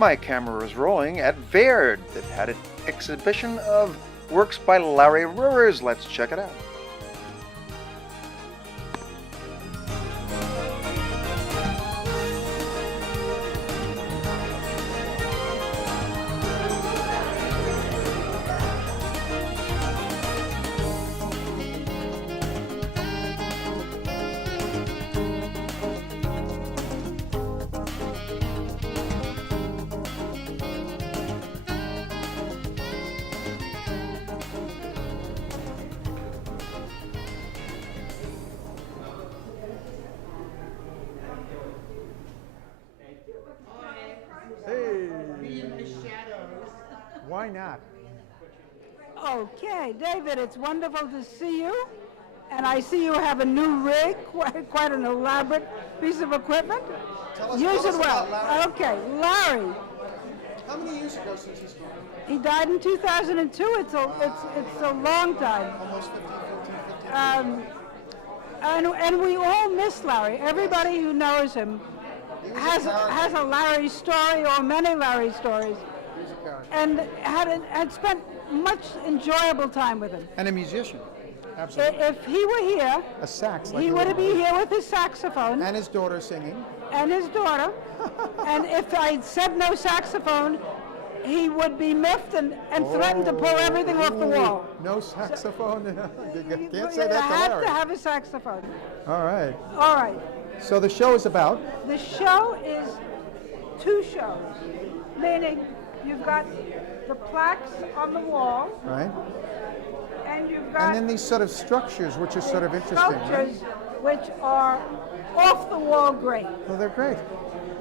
My camera was rolling at Baird that had an exhibition of works by Larry Rivers. Let's check it out. Why not? Okay, David, it's wonderful to see you. And I see you have a new rig, quite an elaborate piece of equipment. Use it well. Okay, Larry. How many years ago since he started? He died in 2002. It's a long time. Almost 15. And we all miss Larry. Everybody who knows him has a Larry story or many Larry stories. And had spent much enjoyable time with him. And a musician. Absolutely. If he were here, A sax. he would be here with his saxophone. And his daughter singing. And his daughter. And if I said no saxophone, he would be miffed and threaten to pull everything off the wall. No saxophone? You can't say You that to have Larry. to have a saxophone. All right. All right. So the show is about? The show is two shows, meaning you've got the plaques on the wall, Right. and you've got And then these sort of structures, which are sort of interesting. sculptures, which are off the wall great. Well, they're great.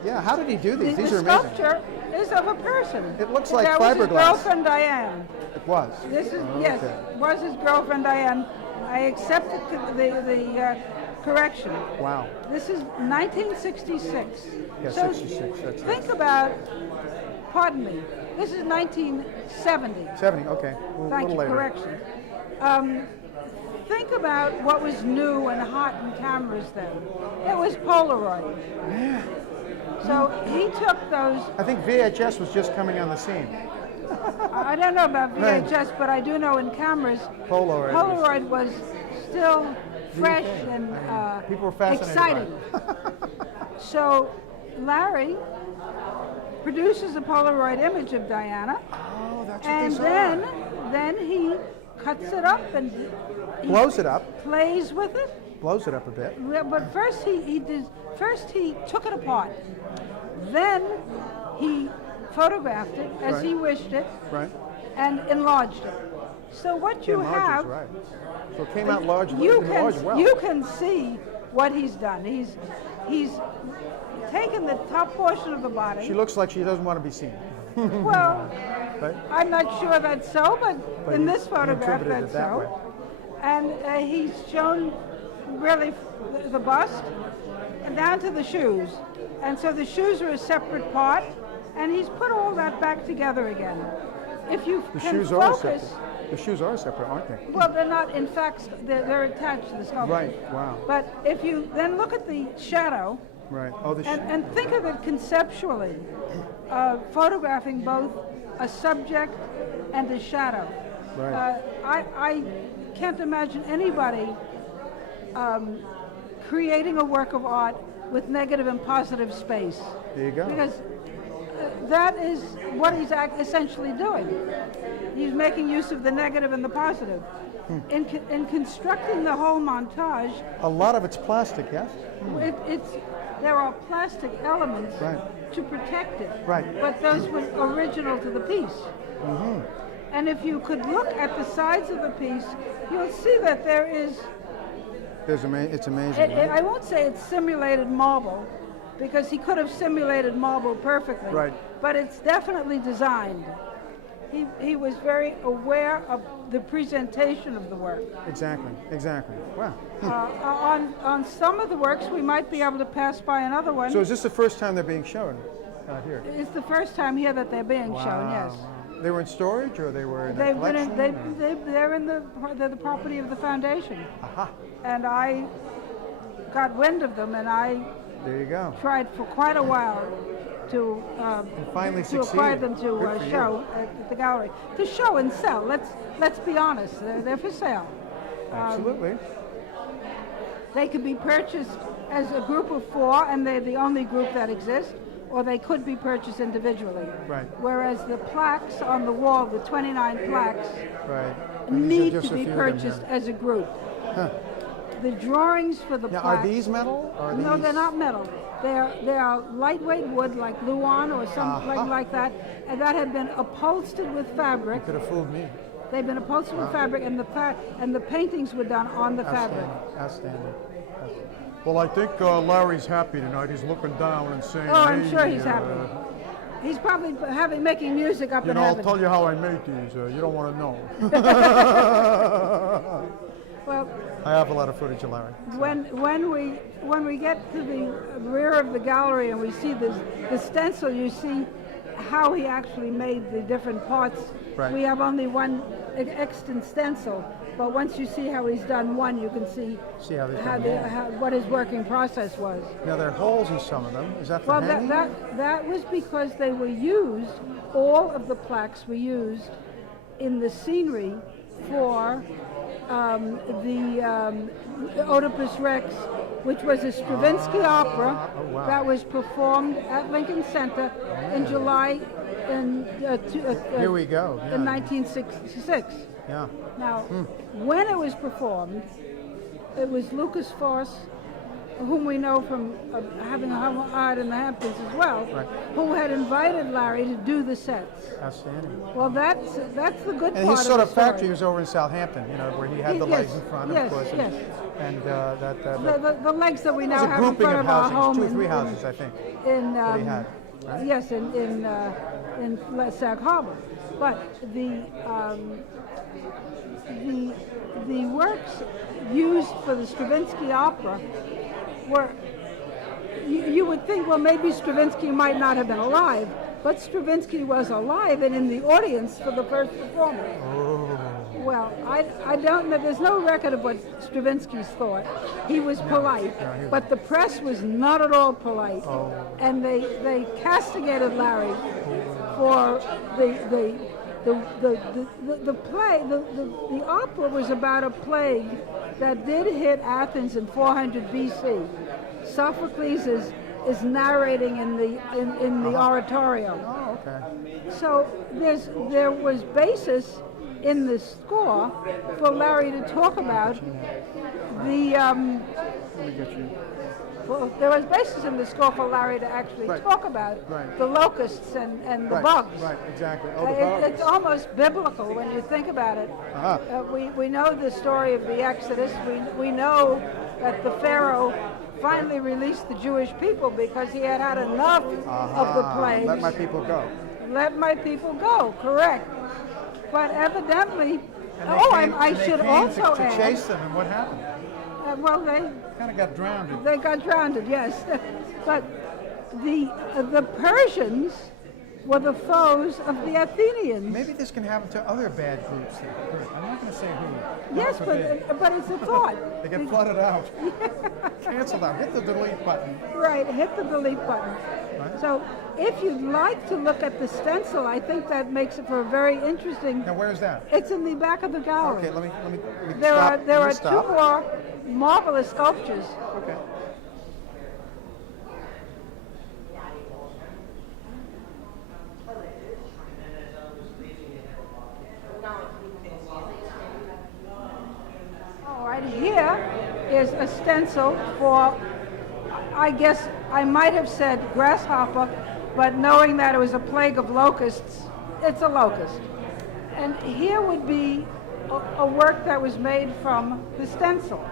Yeah, how did he do these? These the are amazing. sculpture is of a person. It looks like that was his fiberglass. girlfriend Diane. It was. This is Oh, yes, okay. was his girlfriend Diane. I accepted the correction. Wow. This is 1966. Yeah, So 66, that's think right. about. Pardon me. This is 1970. 70, okay. A Thank little you. later. Correction. Think about what was new and hot in cameras then. It was Polaroid. Yeah. So he took those. I think VHS was just coming on the scene. I don't know about Right. VHS, but I do know in cameras, Polaroid. Polaroid was still fresh thing. and People were fascinated by exciting. So Larry produces a Polaroid image of Diana, Oh, that's what and they saw. then he cuts it up and he Blows it up. plays with it. Blows it up a bit. But first he took it apart. Then he photographed it as Right. he wished it Right. and enlarged it. So what you Enlarges, have, right. So it came out large, you enlarged well. can see what he's done. He's taken the top portion of the body. She looks like she doesn't want to be seen. Well, Right? I'm not sure that's so, but in you- this you photograph interpreted that's it that so. way. And he's shown really the bust and down to the shoes. And so the shoes are a separate part, and he's put all that back together again. If you The can shoes are focus, separate. The shoes are separate, aren't they? well, they're not, in fact, they're attached to the sculpture. Right, wow. But if you then look at the shadow, Right. Oh, the and think of it conceptually, photographing both a subject and a shadow. Right. I can't imagine anybody creating a work of art with negative and positive space. There you go. Because that is what he's essentially doing. He's making use of the negative and the positive. In constructing the whole montage, A lot of it's plastic, yes? there are plastic elements Right. to protect it. Right. But those were original to the piece. And if you could look at the sides of the piece, you'll see that there is, It's amazing. right? I won't say it's simulated marble, because he could have simulated marble perfectly. Right. But it's definitely designed. He was very aware of the presentation of the work. Exactly. Wow. On some of the works, we might be able to pass by another one. So is this the first time they're being shown out here? It's the first time here that they're being shown, yes. Wow. They were in storage, or they were in a They've been collection? they're the property of the foundation. Aha. And I got wind of them, and I There you go. tried for quite a while to finally to acquire succeeded. them to Good for you. show at the gallery, to show and sell. Let's be honest, they're for sale. Absolutely. They could be purchased as a group of 4, and they're the only group that exists, or they could be purchased individually. Right. Whereas the plaques on the wall, the 29 plaques, Right. And these are need just to a be few of them purchased here. as a group. Huh. The drawings for the Now, plaques. are these metal? Or are No, these... they're not metal. They are lightweight wood, like Luan or something like that, and that had been upholstered with fabric. You could have fooled me. They've been upholstered with fabric, and the paintings were done on the fabric. Outstanding. Well, I think Larry's happy tonight. He's looking down and saying, Oh, I'm "Hey, sure he's happy. He's probably making music up You in know, I'll heaven. tell you how I make these. You don't want to know. Well, I have a lot of footage of Larry. when we get to the rear of the gallery and we see the stencil, you see how he actually made the different parts. Right. We have only one extant stencil, but once you see how he's done one, you can see how they've done one. what his working process was. Now there are holes in some of them. Is that for Well, hanging? that was because they were used. All of the plaques were used in the scenery for the Oedipus Rex, which was a Stravinsky opera wow. that was performed at Lincoln Center in July Here we go. in Yeah. 1966. Yeah. Now, when it was performed, it was Lucas Force, whom we know from having art in the Hamptons as well, Right. who had invited Larry to do the sets. Outstanding. Well, that's the good And part his sort the of factory story. was over in Southampton, where he had the Yes, legs in front, yes, of course. yes. And The legs that we it was now a have in grouping front of of our houses, home 2 or 3 houses, I think, in that he had. Right? yes, in Sag Harbor, but the works used for the Stravinsky opera were. You would think, well, maybe Stravinsky might not have been alive, but Stravinsky was alive and in the audience for the first performance. Well, I don't know. There's no record of what Stravinsky's thought. He was polite, but the press was not at all polite, and they castigated Larry for the play. The opera was about a plague that did hit Athens in 400 BC. Sophocles is narrating in the oratorio. Oh, okay. So there was basis in the score for Larry to talk about the. Let me get you. Well, there was basis in the score for Larry to actually Right. talk about Right. the locusts and the Right, bugs. right, exactly. Oh, the bugs. It's almost biblical when you think about it. We know the story of the Exodus. We know that the Pharaoh finally released the Jewish people because he had had enough of the plagues. Let my people go. Let my people go, correct. But evidently, I should also to add, chase them, and what happened? well, they Kind of got drowned. got drowned, yes. But the Persians were the foes of the Athenians. Maybe this can happen to other bad groups. I'm not going to say who. Yes, God forbid. but it's a thought. They get flooded out. Cancel out. Hit the delete button. Right, hit the delete button. Right. So if you'd like to look at the stencil, I think that makes it for a very interesting. Now, where's that? It's in the back of the gallery. Okay, let me There stop. are Let me 2 stop. more marvelous sculptures. Okay. All right, here is a stencil for, I guess I might have said grasshopper, but knowing that it was a plague of locusts, it's a locust. And here would be a work that was made from the stencil.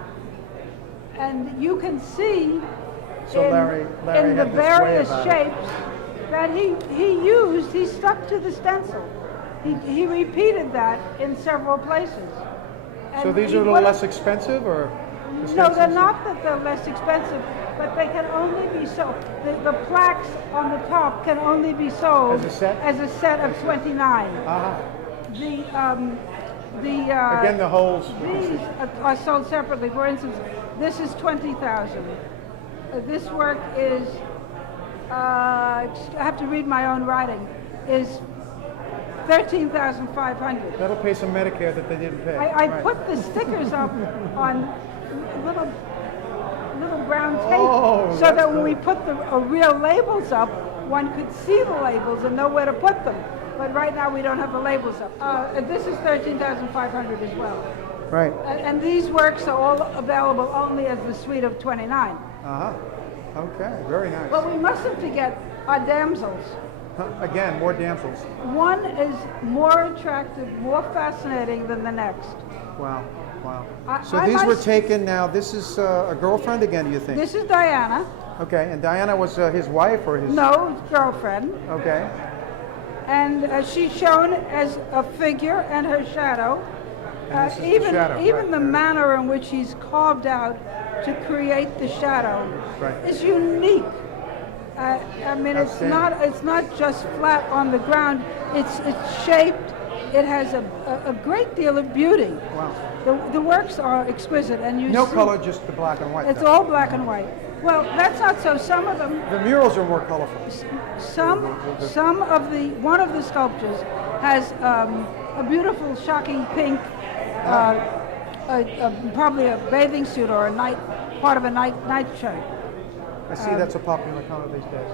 And you can see So Larry in the had this way various about it. shapes that he stuck to the stencil. He repeated that in several places. So And these he are a little put- less expensive, or? the No, stencils? they're not that they're less expensive, but they can only be sold. The plaques on the top can only be sold As a set? as a set of 29. Uh-huh. Again, the holes. These are sold separately. For instance, this is 20,000. This work is I have to read my own writing, is 13,500. That'll pay some Medicare that they didn't pay. I Right. put the stickers up on little brown tape Oh, so that's that when we good. put the real labels up, one could see the labels and know where to put them. But right now we don't have the labels up. And this is 13,500 as well. Right. And these works are all available only as the suite of 29. Uh-huh. Okay, very nice. But we mustn't forget our damsels. Again, more damsels. One is more attractive, more fascinating than the next. Wow, wow. I- So I these were must- taken now. This is a girlfriend again, do you think? This is Diana. Okay, and Diana was his wife or his? No, girlfriend. Okay. And she's shown as a figure and her shadow. And this is the Even shadow, even right, the right. manner in which he's carved out to create the shadow Right. is unique. I mean, Outstanding. it's not just flat on the ground. It's shaped. It has a great deal of beauty. Wow. The works are exquisite, and you No see, color, just the black and white. It's then. all black and white. Well, that's not so. Some of them The murals are more colorful. one of the sculptures has a beautiful, shocking pink, probably a bathing suit or part of a nightshirt. I see that's a popular color these days.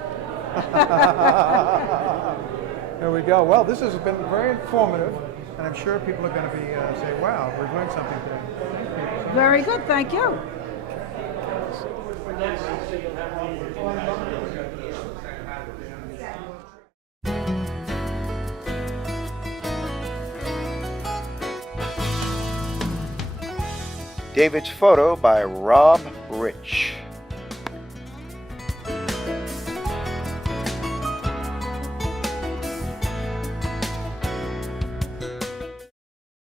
There we go. Well, this has been very informative, and I'm sure people are going to be say, "Wow, we're doing something today." Very good, thank you. David's photo by Rob Rich.